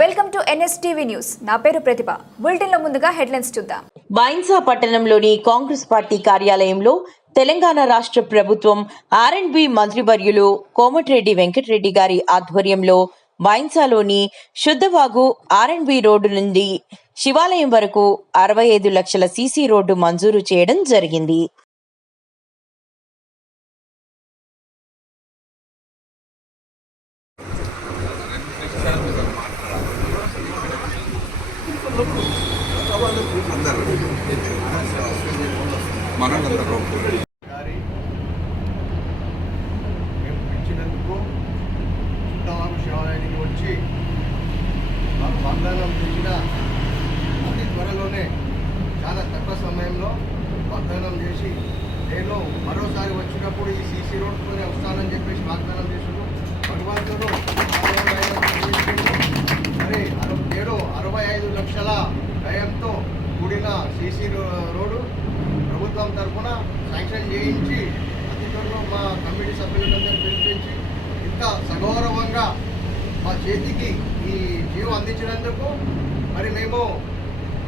Welcome to NSTV news. నా పేరు ప్రతిభ. బులెటిన్లో ముందుగా హెడ్లైన్స్ చూద్దాం. బైన్సా పట్టణంలోని కాంగ్రెస్ పార్టీ కార్యాలయంలో తెలంగాణ రాష్ట్ర ప్రభుత్వం ఆర్ఎండ్బి మంత్రివర్యులు కోమటిరెడ్డి వెంకటరెడ్డి గారి ఆధ్వర్యంలో బైన్సాలోని శుద్ధవాగు ఆర్ఎండ్బి రోడ్డు నుండి శివాలయం వరకు 65 లక్షల సీసీ రోడ్డు మంజూరు చేయడం జరిగింది. మేము పిలిచినందుకు శుద్ధవాగు శివాలయానికి వచ్చి మాకు వాగ్దానం చేసిన అతి త్వరలోనే చాలా తక్కువ సమయంలో వాగ్దానం చేసి నేను మరోసారి వచ్చినప్పుడు ఈ సీసీ రోడ్తోనే వస్తానని చెప్పేసి వాగ్దానం చేసాను. భగవంతుడు మరి 65 లక్షల వ్యయంతో కూడిన సీసీ రోడ్డు ప్రభుత్వం తరఫున శాంక్షన్ చేయించి అతి త్వరలో మా కమిటీ సభ్యులందరూ పిలిపించి ఇంత సగౌరవంగా మా చేతికి ఈ జీవం అందించినందుకు మరి మేము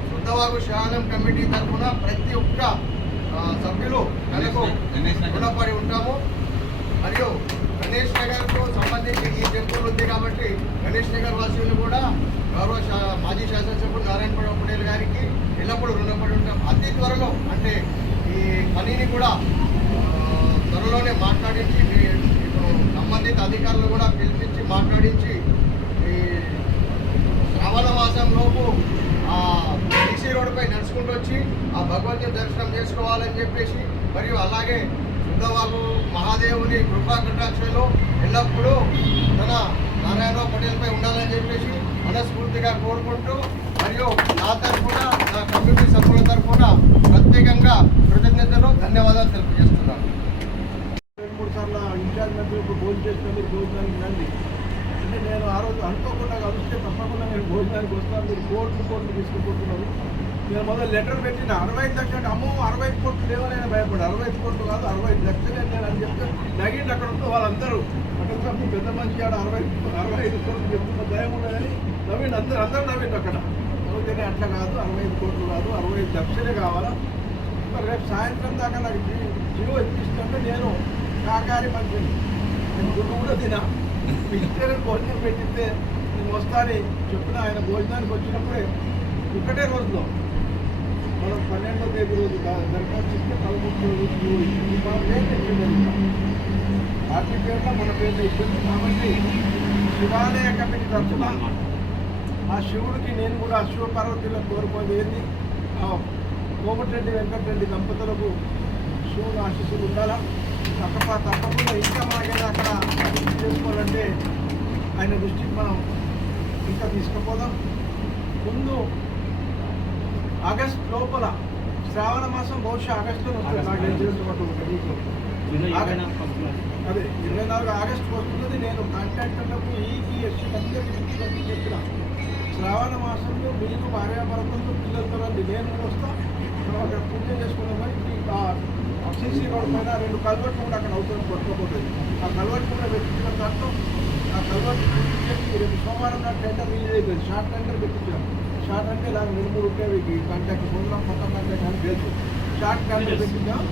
శుద్ధవాగు శివాలయం కమిటీ తరఫున ప్రతి ఒక్క సభ్యులు నెలకు రుణపడి ఉంటాము. మరియు గణేష్ నగర్కు సంబంధించి ఈ టెంపుల్ ఉంది కాబట్టి గణేష్ నగర్ వాసులు కూడా గౌరవ మాజీ శాసనసభ్యుడు నారాయణ పటేల్ గారికి ఎల్లప్పుడూ రుణపడి ఉంటాం. అతి త్వరలో అంటే ఈ పనిని కూడా త్వరలోనే మాట్లాడించి సంబంధిత అధికారులు కూడా పిలిపించి మాట్లాడించి ఈ శ్రావణ మాసంలోపు సీసీ రోడ్డుపై నడుచుకుంటూ వచ్చి ఆ భగవంతుని దర్శనం చేసుకోవాలని చెప్పేసి మరియు అలాగే శుద్ధవాగు మహాదేవుని కృపా కటాక్షలో ఎల్లప్పుడూ తన నారాయణ పటేల్పై ఉండాలని చెప్పేసి మనస్ఫూర్తిగా కోరుకుంటూ మరియు నా తరఫున నా కమ్యూనిటీ సభ్యుల తరఫున ప్రత్యేకంగా కృతజ్ఞతలు ధన్యవాదాలు తెలియజేస్తున్నాను. 2-3 సార్లు ఇన్ఛార్జ్ మంత్రులకు భోజనం చేసినందుకు భోజనానికి రండి అంటే నేను ఆ రోజు అనుకోకుండా కలిస్తే తప్పకుండా నేను భోజనానికి వస్తాను. మీరు కోట్లు తీసుకుపోతున్నారు. నేను మొదలు లెటర్ పెట్టిన 65 లక్షలు అమ్మో 65 కోట్లు లేవనైనా భయపడి 65 కోట్లు కాదు 65 లక్షలే నేను అని చెప్తే నగిండి అక్కడ ఉన్న వాళ్ళందరూ అక్కడ పెద్ద మనిషి ఆడ 65 కోట్లు చెప్తున్న భయం ఉండదని నవ్విండి. అందరూ నవ్విండి అక్కడ. నవ్వుతేనే అట్లా కాదు 65 కోట్లు కాదు 65 లక్షలే కావాలా. మరి రేపు సాయంత్రం దాకా నాకు జీవో ఇప్పిస్తుంటే నేను కాకారి మంచిని నేను గుడ్డు కూడా తినా వెజిటేరియన్ భోజనం పెట్టిస్తే నేను వస్తానని చెప్పిన. ఆయన భోజనానికి వచ్చినప్పుడే ఒకటే రోజులో మనం 12వ తేదీ రోజు దరఖాస్తు ఇస్తే 13వ రోజు జీవో ఇచ్చింది. మన పేరు ఇచ్చింది పార్టీ పేరులో మన పేరు ఇచ్చింది కాబట్టి శివాలయ కమిటీ తరఫున ఆ శివుడికి నేను కూడా శివపార్వతిలో కోరుకోదు ఏంది కోమటిరెడ్డి వెంకటరెడ్డి దంపతులకు శివుడు ఆశీస్సులు ఉండాలా. తప్పకుండా ఇంకా మనకైనా అక్కడ అభివృద్ధి చేసుకోవాలంటే ఆయన దృష్టికి మనం ఇంకా తీసుకుపోదాం. ముందు ఆగస్ట్ లోపల శ్రావణ మాసం బహుశా ఆగస్టులో వస్తుంది. నాకు అదే 24 ఆగస్టుకు వస్తున్నది. నేను కాంట్రాక్టర్లకు ఈపీఎస్సీ అందరికీ చెప్పిన శ్రావణ మాసంలో మీరు భార్యాభర్తలతో పిల్లలతో రండి, నేను వస్తా. మనం అక్కడ పూజ చేసుకున్నాం. మరి సీసీ రోడ్ పైన 2 కల్వర్ట్లు కూడా అక్కడ అవుతుంది కొట్టుకోపోతుంది. ఆ కల్వర్ట్ కూడా పెట్టించిన దాంట్లో ఆ కల్వర్ట్ రేపు సోమవారం నాడు టెండర్ రిలీజ్ అయిపోయింది. షార్ట్ టెండర్ పెట్టించాం. షార్ట్ అంటే నాకు 2-3 ఉంటాయి కాంటాక్ట్ ప్రోగ్రామ్ కొత్త కాంటాక్ట్ అని తెలుసు. షార్ట్ టెండర్ పెట్టించాం.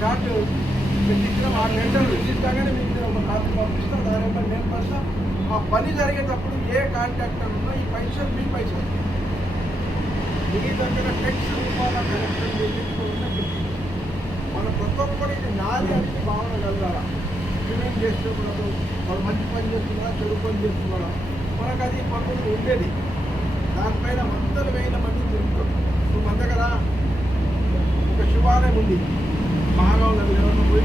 షార్ట్ పెట్టించినాం. ఆ టెండర్ రిలీజ్ కాగానే మీకు ఒక కాపీ పంపిస్తాం. దాని వల్ల నేను పడతాం. ఆ పని జరిగేటప్పుడు ఏ కాంట్రాక్టర్ ఉన్నా ఈ పైసలు మీ పైసలు మీ దగ్గర టెక్స్ రూపాయల కలెక్షన్ చేయించుకోవాలని మన ప్రతి ఒక్కరు ఇది నాది అనేది భావన కలగాల. క్లీనింగ్ చేస్తున్నప్పుడు వాళ్ళు మంచి పని చేస్తున్నారా చెడు పని చేస్తున్నారా మనకు అది పనులు ఉండేది. దానిపైన 100,000 మంది తిరుగుతారు. ఇప్పుడు మన దగ్గర ఒక శివాలయం ఉంది మహారావులో ఎవరైనా పోయి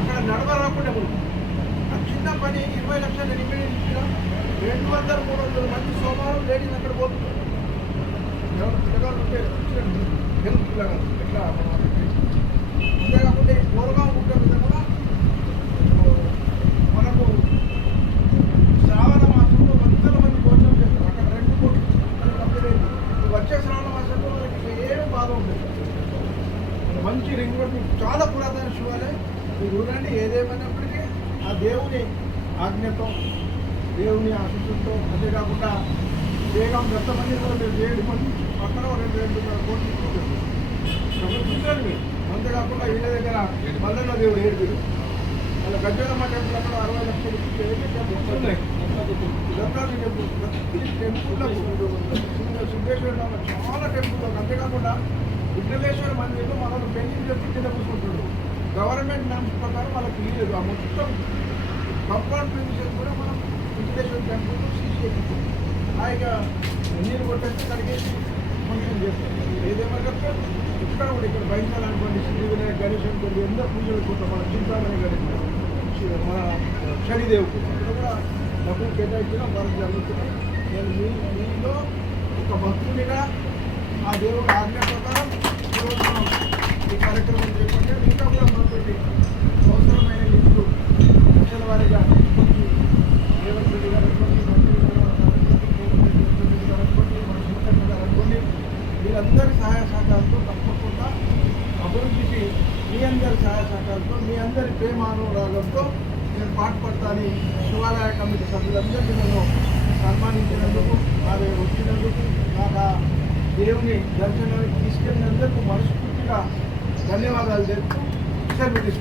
అక్కడ నడవరాకుండా ఉంది. ఆ చిన్న పని 20 లక్షలు ఇమీడియట్ ఇచ్చిన 200-300 మంది సోమవారం లేడీస్ అక్కడ పోతున్నారు. ఎవరు పిల్లగాళ్ళు ఉంటే హెల్త్ పిల్లగాళ్ళు ఎట్లా అంతేకాకుండా ఈ పూర్వం ఉంటే మీద కూడా మనకు శ్రావణ మాసంలో 100 మంది భోజనం చేస్తారు. అక్కడ 2 కోట్లు కంప్లీట్ అయింది. వచ్చే శ్రావణ మాసంలో మనకి ఏమీ బాధ ఉంటుంది. మంచి రింగ్ రోడ్ చాలా పురాతన శివాలయం. మీరు చూడండి ఏదేమైనప్పటికీ ఆ దేవుని ఆజ్ఞతో దేవుని ఆశీస్సులతో అంతేకాకుండా వేగం దత్తమంది కూడా మేము 7 మంది పక్కన 2 కోట్లు చూసాను మీరు. అంతేకాకుండా వీళ్ళ దగ్గర మల్లన్న దేవుడు 7 వాళ్ళ గజ్జలమ్మ టెంపుల్ అక్కడ 60 లక్షలు టెంపుల్స్ ఉన్నాయి. దత్తాత్రేయ టెంపుల్ ప్రతి టెంపుల్లో సిద్ధేశ్వరంలో చాలా టెంపుల్. అంతేకాకుండా విఘ్నేశ్వర మందిరంలో మనల్ని పెళ్లి చెప్పి కింద కూర్చుంటాడు. గవర్నమెంట్ నామ్స్ ప్రకారం వాళ్ళకి లేదు. ఆ మొత్తం కంపౌండ్ ప్రిన్సెస్ కూడా మనం విఘ్నేశ్వర టెంపుల్ సీసీ హాయిగా నీరు కొట్టేస్తే కడిగేసి ఫంక్షన్ చేస్తారు. ఏదేమన్నా ఇక్కడ కూడా ఇక్కడ బయలుదేరాలనుకోండి శ్రీ వినాయక గణేష్ అనుకోండి ఎంతో పూజలు పోతాం. మన చింతామణి గణేష్ మన శనిదేవుడు ఇక్కడ కూడా డబ్బులు కేటాయించడం వారికి జరుగుతున్నాయి. నేను మీలో ఒక భక్తుడిగా ఆ దేవుడు ఆజ్ఞ ప్రకారం ఈరోజు మనం ఈ కార్యక్రమం చేపట్టే ఇంకా కూడా మనతోటి అవసరమైన నిధులు లక్షల వారీగా రేవంత్ రెడ్డి గారు అనుకోండి, మంత్రి గారు అనుకోండి, మన శంకర్ గారు అనుకోండి, వీళ్ళందరి సహాయ సహకారంతో తప్పకుండా అభివృద్ధికి మీ అందరి సహాయ సహకారంతో మీ అందరి ప్రేమానురాగంతో నేను పాటుపడతాను. శివాలయ కమిటీ సభ్యులందరికీ నన్ను సన్మానించినందుకు, వారు వచ్చినందుకు, నాకు ఆ దేవుని దర్శనానికి తీసుకెళ్ళినందుకు మనస్ఫూర్తిగా ధన్యవాదాలు తెలుపుతూ సెలవు తీసుకుంటాను.